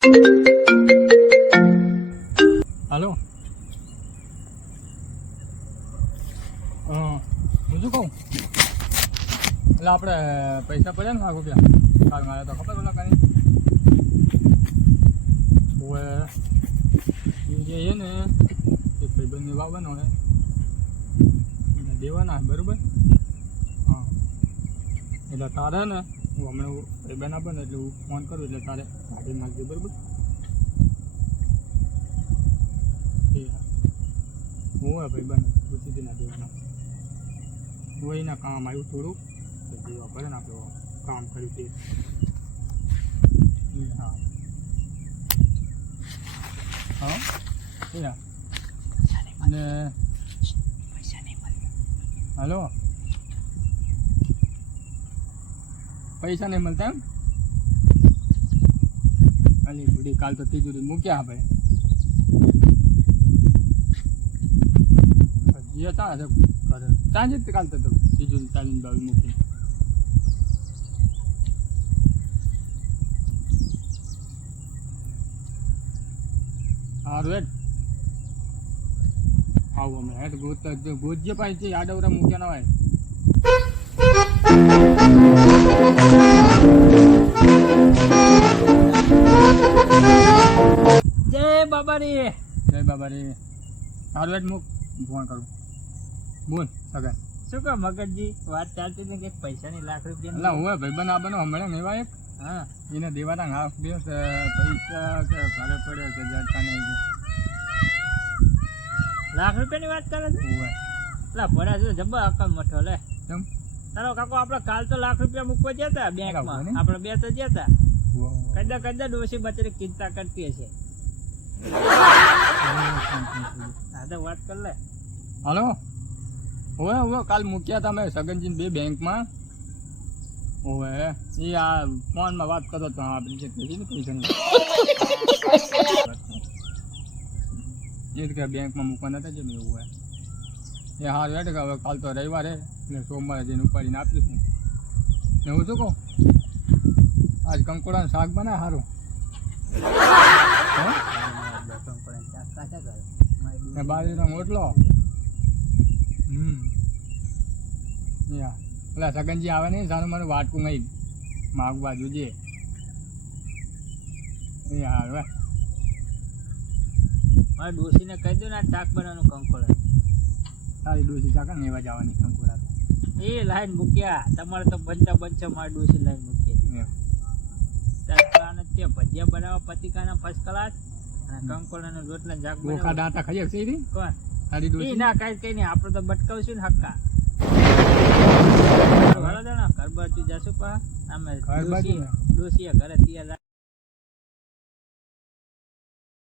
હાલો હું શું કહું એટલે આપણે પૈસા પડ્યા ને મારા રૂપિયા કાલ મારે તો ખબર પેલા ઓવે જે છે ને એ ભાઈબંધને વાવવાનો હોય એને દેવાના બરાબર હા એટલે તારે ને હું હમણાં ભાઈબંધ આપે ને એટલે હું ફોન કરું એટલે તારે ગાડી માગજે બરાબર? હું. હે ભાઈબંધ પૂછી ના દેવાના. હું એના કામ આવ્યું થોડું જેવા કરે ને આપણે કામ કર્યું તે. હા. હા? અને હલો? પૈસા નહીં મળતા એમ? અલી બુડી કાલ તો તિજોરી મૂક્યા ભાઈ જે તા છે? તાંજે જ કાલ તો તિજોરી ચાલીને બાવી મૂકી સારું હેડ. આવું અમે હેડ ગોત ગોજ્ય પાસે છે આડવરા મૂક્યા ના હોય. બાબારી જય બાબા રે સારું મૂક. ફોન કરું. બોલ સગન શું કહો મગજજી? વાત ચાલતી હતી કે પૈસાની લાખ એટલે હું ભાઈબંધ આ બનો હમણાં નેવા એક? હા. એને દેવાના હાફ દિવસ પૈસા કે ઘરે પડ્યા કે જડતા નહીં લાખ રૂપિયાની વાત કરે છે? એટલે ભરા છે જબ્બા અકલ મઠો લે. કેમ? તારો કાકો આપણે કાલ તો લાખ રૂપિયા મૂકવા જતા બેંકમાં. આપણે બે તો જતા. કદા કદા ડોસી બચારી ચિંતા કરતી હશે. હા તો વાત કર લે. હલો? ઓવે ઓવે, કાલ મૂક્યા હતા મેં સગનજીને બે બેંકમાં. ઓવે, એ આ ફોનમાં વાત કરતો હતો હા આપણી જે કહી ને પૈસાની એ જ કે બેંકમાં મૂકવાના હતા જે મેં ઓવે એ હારું હેઠ કે હવે કાલ તો રવિવાર હે, એટલે સોમવારે જઈને ઉપાડીને આપીશું. ને હું શું કહું? આજ કંકોડાનું શાક બનાય સારું ને બાજરીનો રોટલો? હમ. એટલે સગનજી આવે નહીં? સારું મારું વાટકું નહીં. માગ બાજુ જે. એ હારું હે. ડોસીને કહી દો ને શાક બનાવવાનું કંકોળ તારી ડોસી ચાકા ને એવા જવાની કંકોડા એ લાઈન મૂક્યા. તમારે તો બનતા બનશે મારી ડોસી લાઈન મૂકી. ભજીયા બનાવવા પતિકાના ફર્સ્ટ ક્લાસ? કંકોડાના રોટલા ને બોખા દાંતા ખાઈ શકશે ઈ? કોણ? તારી ઈ ના કઈ કઈ નહીં આપણે તો બટકાવશું ને હક્કા. વળો ઘર બાજુ જશું પા. અમે? ડોસીએ ઘરે તૈયાર